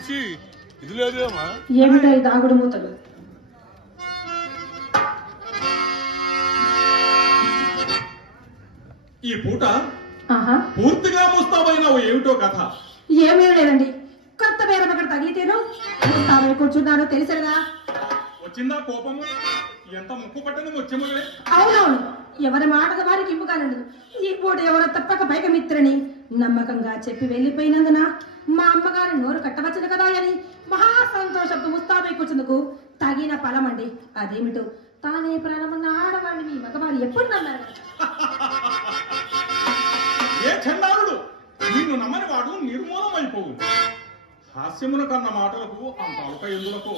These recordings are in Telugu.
బుచ్చి ఇది లేదేమా? ఏమిటో ఈ దాగుడు మూతలు? ఈ పూట పూర్తిగా ముస్తాబైనావు, ఏమిటో కథ? ఏమీ లేదండి, కొత్త బేరం అక్కడ తగిలితేను ముస్తాబై కూర్చున్నాను తెలిసేదా? వచ్చిందా కోపము? ఎంత ముక్కు పట్టని వచ్చేమోలే. అవునవును, ఎవరి మాటకు వారికి ఇంపుగానుండదు. ఈ పూట ఎవరో తప్పక పైక మిత్రుని నమ్మకంగా చెప్పి వెళ్ళిపోయినందున మా అమ్మగారి నోరు కట్టవచ్చును కదా అని మహా సంతోషంతో ముస్తాబై కూర్చుందుకు తగిన ఫలం అండి. అదేమిటో తానే ప్రాణమన్న ఆడవాడిని మీ మగవారు ఎప్పుడు నమ్మారు? ఏ చండాలుడు, నిన్ను నమ్మని వాడు నిర్మూలమైపోవు. హాస్యమున కన్న మాటలకు అంత అలుక ఎందులకు?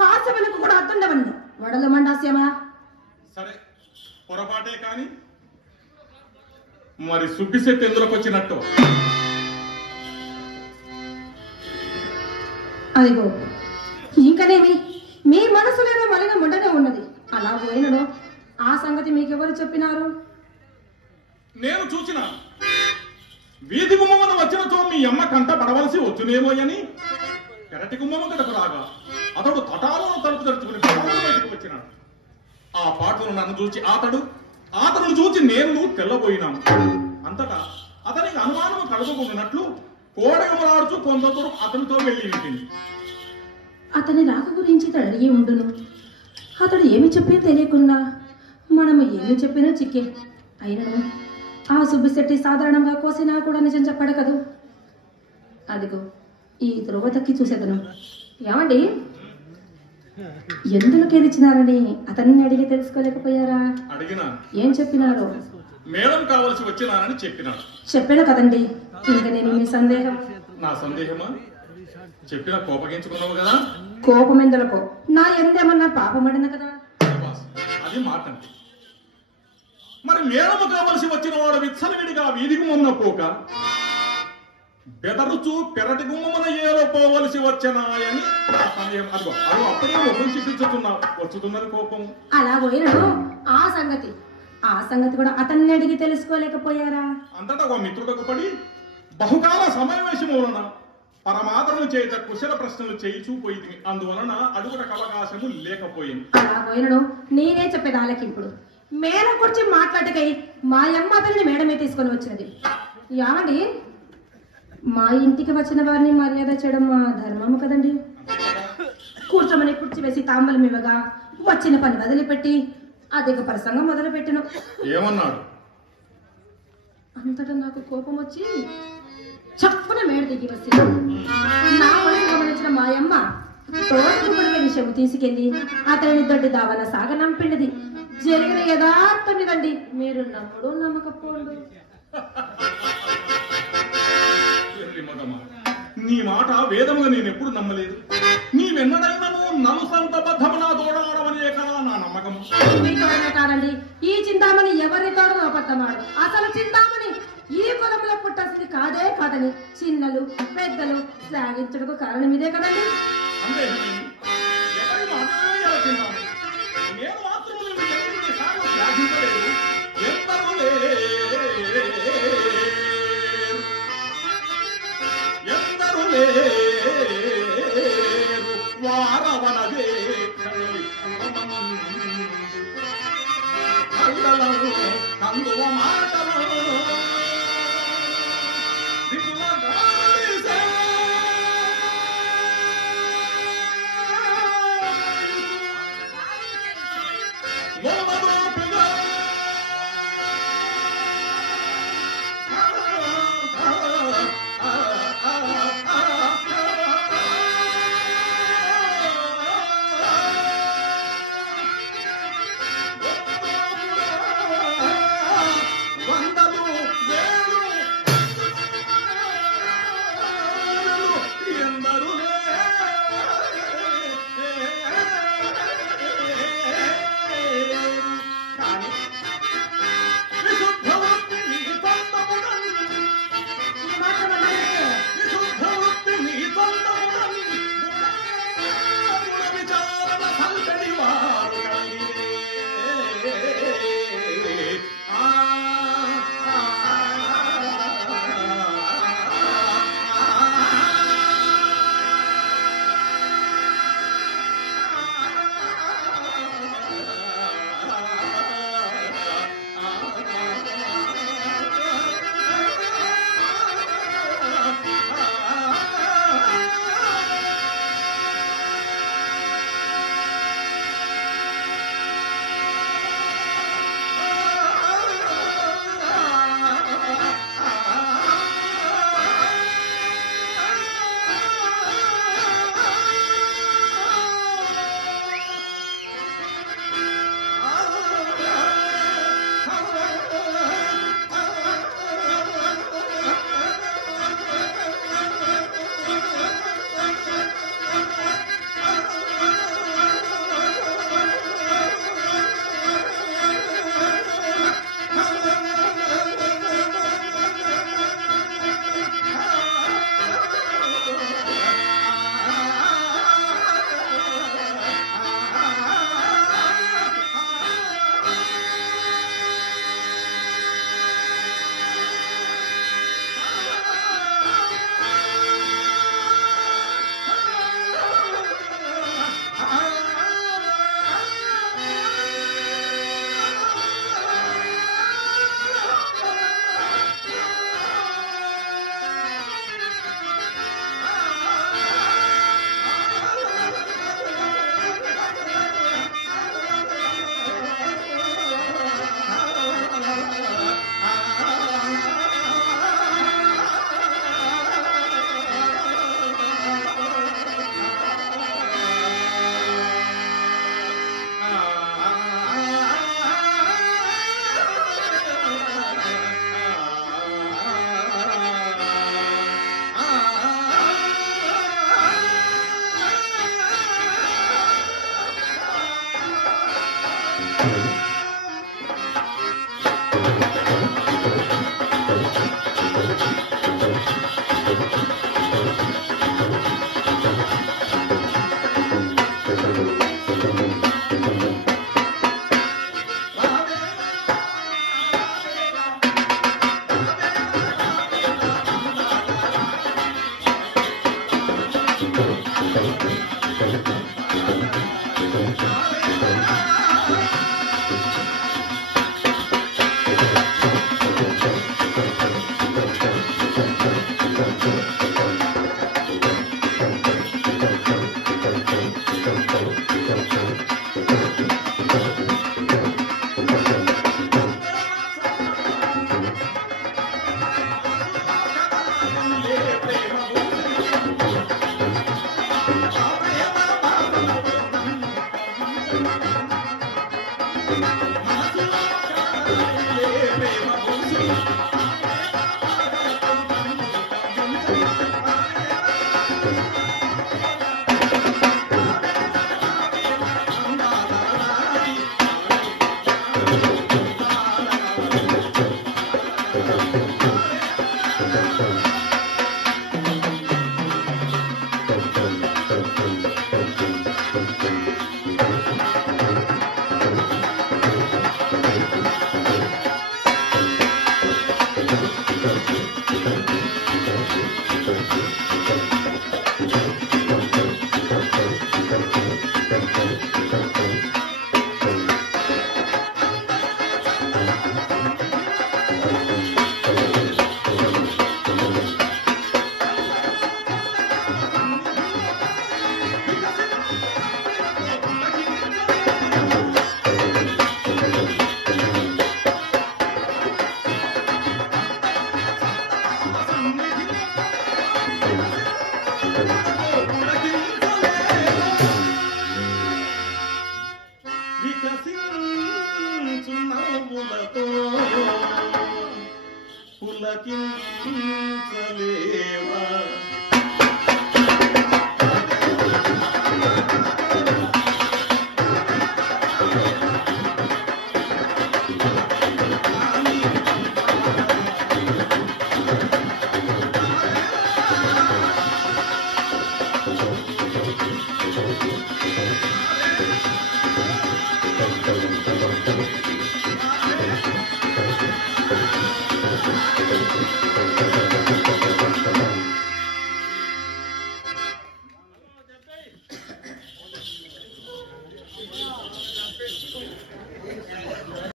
హాస్యములకు కూడా అర్థుండవండి, వడలు మండాస్యమా? సరే, పొరపాటే కాని మరి సుబ్బిశెట్టి ఎందులకు వచ్చినట్టు? అదిగో ఇంకనేమి, మీ మనసులేదో మలిన ముండనే ఉన్నది. అలా పోయినడు ఆ సంగతి మీకెవరు చెప్పినారు? నేను చూచిన వీధి గుమ్మమున వచ్చినతో మీ అమ్మ కంట పడవలసి వచ్చునేమో అని పెరటి గుమ్మము గడకు రాగా అతడు తటాలను తలుపు తలుచుకుని బయటకు వచ్చినాడు. ఆ పాటలు నన్ను చూచి అతను చూచి నేను తెల్లబోయినాను. అంతటా అతనికి అనుమానం కలుగుకున్నట్లు కోడగమలాడుచు కొంత దూరం అతనితో వెళ్ళి ఇంటింది. అతని రాక గురించి ఇతడు అడిగి ఉండును. అతడు ఏమి చెప్పి తెలియకున్నా మనము ఏమి చెప్పినా చిక్కే. అయినను ఆ సుబ్బిశెట్టి సాధారణంగా కోసినా కూడా నిజం చెప్పాడు కదూ. అదిగో ఈ త్రోవ తక్కి చూసేదను. ఏమండి, ఎందుకు ఏదిచ్చినారని అతన్ని అడిగి తెలుసుకోలేకపోయారా? అడిగినా. ఏం చెప్పినారు? మేడం కావలసి వచ్చినానని చెప్పినాడు. చెప్పాను కదండి, ఇంకా నేను మీ సందేహం. నా సందేహమా? చెప్పిన కోపగించుకున్నావు కదా? కోపం ఎందులకో, నా ఎందేమన్నా పాపమడిన కదా. అది మాట. మరి మేడము కావలసి వచ్చిన వాడు విచ్చలవిడిగా వీధికి మొన్న పోక బెదరుచు పెరటి గుమ్మమున ఏలో పోవలసి వచ్చనాయని సందేహం. అదిగో అది అప్పుడే ముఖం చిట్టించుతున్నావు, వచ్చుతున్నది కోపం. అలా పోయినడు ఆ సంగతి కూడా అతన్ని అడిగి తెలుసుకోలేకపోయారా? అంతటా ఒక మిత్రుడకు పడి బహుకాల సమావేశం వలన పరమాదరణ చేత కుశల ప్రశ్నలు చేయిచూ పోయింది. అందువలన అడుగుటకు అవకాశము లేకపోయింది. అలా పోయినడు నేనే చెప్పేది ఆలకింపుడు. మేడం గురించి మాట్లాడకై మా అమ్మ అతన్ని మేడమే తీసుకొని వచ్చినది. ఏమండి, మా ఇంటికి వచ్చిన వారిని మర్యాద చేయడం మా ధర్మము కదండి. కూర్చోమని కుర్చీ వేసి తాంబూలం ఇవ్వగా వచ్చిన పని వదిలిపెట్టి అధిక ప్రసంగం మొదలు పెట్టను. ఏమన్నాడు? అంతటా నాకు కోపం వచ్చి చప్పున మేడ దిగి వచ్చి నా పని గమనించిన మాయమ్మ తోటకుడికి విషయం తీసుకెళ్లి అతని దొడ్డి దావన సాగనంపిండిది. జరిగిన యథార్థమిదండి, మీరు నమ్ముడు నమ్మకపోండు. నీ మాట వేదముగా నేను ఎప్పుడు నమ్మలేదు. నీవెన్నడైనను నలుసంత బద్ధమనా తోడవడమనే కదా నా నమ్మకము. కాదండి, ఈ చింతామణి ఎవరి తోడను అబద్ధమాడు. అసలు చింతామణి ఈ కులంలో పుట్టాల్సింది కాదని చిన్నలు పెద్దలు శ్లాఘించడానికి కారణం ఇదే కదండి. నేను మాత్రం శ్లాఘించలేదు. ఎందరు వారవనదే కందువ మాటలు వందలు